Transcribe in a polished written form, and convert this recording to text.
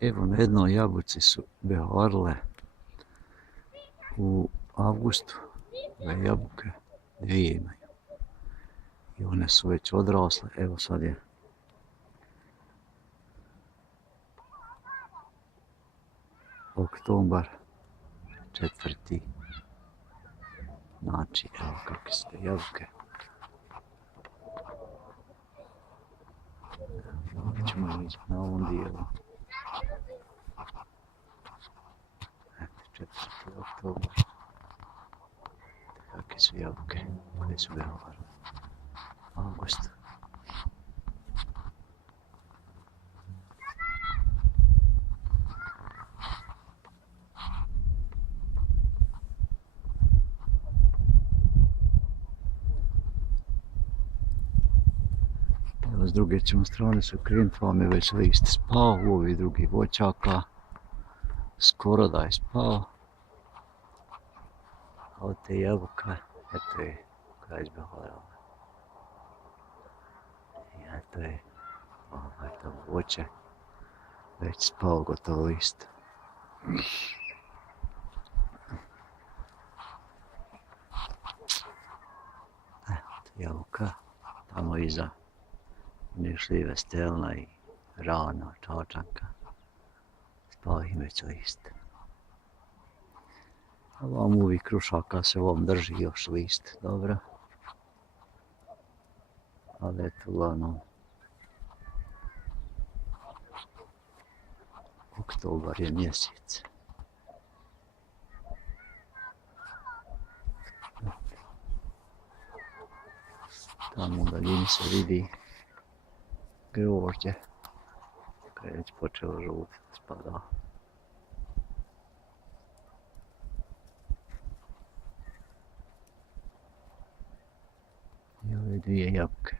Evo, na jednoj jabuci su behorile u avgustu. Ove jabuke, dvije imaju. I one su već odrasle. Evo sad je oktobar 4. Znači, evo kakve su te jabuke. Ovdje ćemo ići na ovom dijelu. Eto, 4. oktobar. Kakve su jabuke koje su behorile u avgustu. Evo, s druge ćemo strane se krenuti, vam je već list spao, u ovi drugi voćaka. Skoro da je spao. A od te jabuka, eto je koja je izbehorala. I eto je to voće već spao gotovo isto. Eto jabuka, tamo iza ne šljive stelna i rana, čačanka. Spao im već list. A vam uvijek krušaka se ovom drži još list, dobro. Ali eto, uglavnom, oktobar je mjesec. Tamo u daljini se vidi grožđe koje je već počelo žutiti, spada. I ove dvije jabuke.